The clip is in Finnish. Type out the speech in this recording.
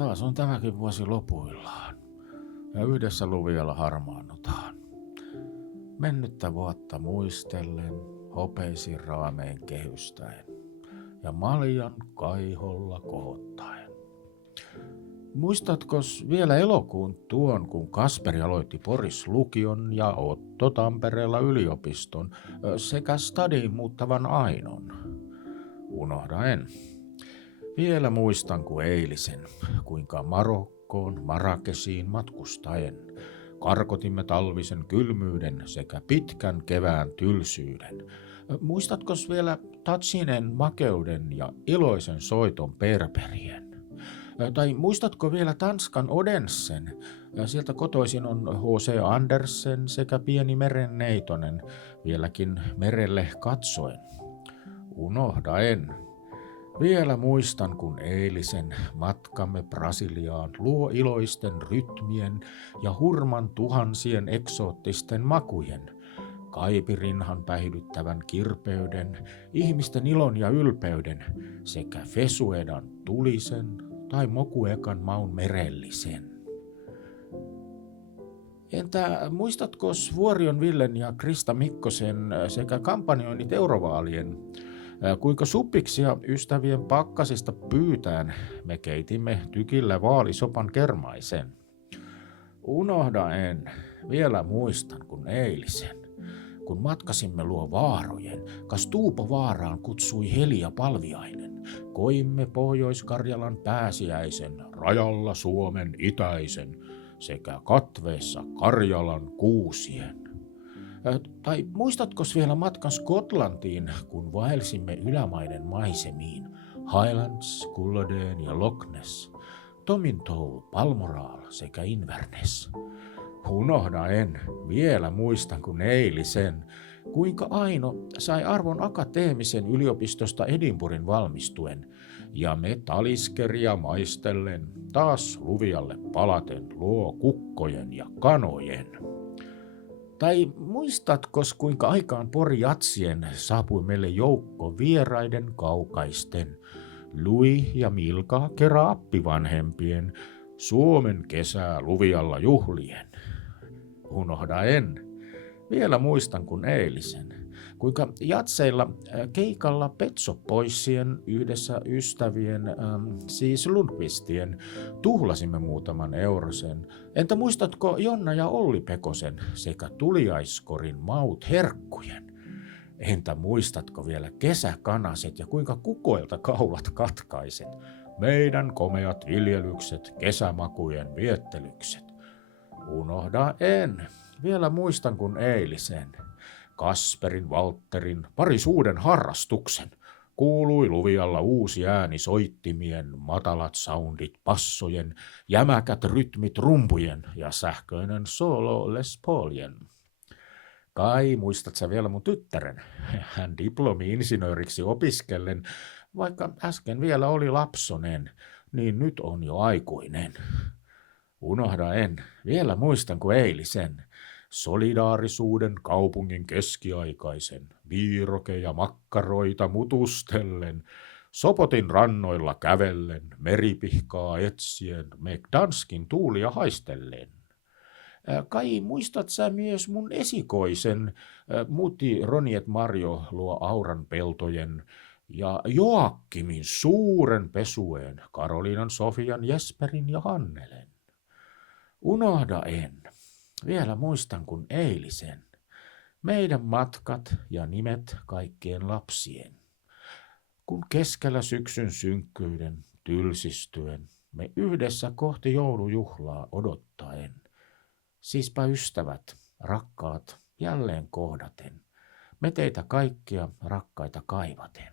Taas on tämäkin vuosi lopuillaan ja yhdessä Luvialla harmaannutaan. Mennyttä vuotta muistellen, hopeisin raamein kehystäen ja maljan kaiholla kohottaen. Muistatkos vielä elokuun tuon, kun Kasperi aloitti Poris-lukion ja Otto Tampereella yliopiston sekä stadiin muuttavan Ainon? Unohda en. Vielä muistan kuin eilisen, kuinka Marokkoon, Marrakeshiin matkustaen karkotimme talvisen kylmyyden sekä pitkän kevään tylsyyden. Muistatkos vielä Tatsinen makeuden ja iloisen soiton Berberien? Tai muistatko vielä Tanskan Odensen? Sieltä kotoisin on H.C. Andersen sekä pieni merenneitonen, vieläkin merelle katsoen. Unohda en. Vielä muistan, kun eilisen matkamme Brasiliaan luo iloisten rytmien ja hurman tuhansien eksoottisten makujen, kaipirinhan päihdyttävän kirpeyden, ihmisten ilon ja ylpeyden sekä Fesuedan tulisen tai Mokuekan maun merellisen. Entä muistatko Vuorion Villen ja Krista Mikkosen sekä kampanjoinnit eurovaalien? Kuinka suppiksia ystävien pakkasista pyytään me keitimme tykillä vaalisopan kermaisen. Unohda en, vielä muistan kun eilisen, kun matkasimme luo vaarojen, kas Tuupovaaraan kutsui Helia Palviainen. Koimme Pohjois-Karjalan pääsiäisen, rajalla Suomen itäisen, sekä katveessa Karjalan kuusien. Tai muistatkos vielä matkan Skotlantiin, kun vaelsimme ylämaiden maisemiin, Highlands, Culloden ja Loch Ness, Tomintoul, Balmoral sekä Inverness. Unohda en, vielä muistan kun eilisen, kuinka Aino sai arvon akateemisen yliopistosta Edinburghin valmistuen, ja me taliskeria maistellen taas Luvialle palaten luo kukkojen ja kanojen. Tai muistatkos kuinka aikaan Pori-jatsien saapui meille joukko vieraiden kaukaisten, Lui ja Milka kerran appivanhempien, Suomen kesää Luvialla juhlien. Unohda en. Vielä muistan kun eilisen, kuinka jatseilla keikalla Petsopoissien yhdessä ystävien, siis Lundqvistien, tuhlasimme muutaman eurosen. Entä muistatko Jonna ja Olli Pekosen sekä tuliaiskorin maut herkkujen? Entä muistatko vielä kesäkanaset ja kuinka kukoilta kaulat katkaiset? Meidän komeat viljelykset, kesämakujen viettelykset. Unohda en. Vielä muistan kun eilisen. Kasperin, Valtterin, parisuuden harrastuksen. Kuului Luvialla uusi ääni soittimien, matalat soundit passojen, jämäkät rytmit rumpujen ja sähköinen solo Les Paulien. Kai muistat sä vielä mun tyttären? Hän diplomi-insinööriksi opiskellen, vaikka äsken vielä oli lapsonen, niin nyt on jo aikuinen. Unohda en, vielä muistan kuin eilisen. Solidaarisuuden kaupungin keskiaikaisen, viirokeja makkaroita mutustellen, Sopotin rannoilla kävellen, meripihkaa etsien, me Danskin tuulia haistellen. Kai muistat sä myös mun esikoisen, muti Roniet Marjo luo auran peltojen, ja Joakkimin suuren pesueen, Karoliinan, Sofian, Jesperin ja Hannelen. Unohda en. Vielä muistan kun eilisen. Meidän matkat ja nimet kaikkien lapsien. Kun keskellä syksyn synkkyyden tylsistyen me yhdessä kohti joulujuhlaa odottaen. Siispä ystävät, rakkaat, jälleen kohdaten. Me teitä kaikkia rakkaita kaivaten.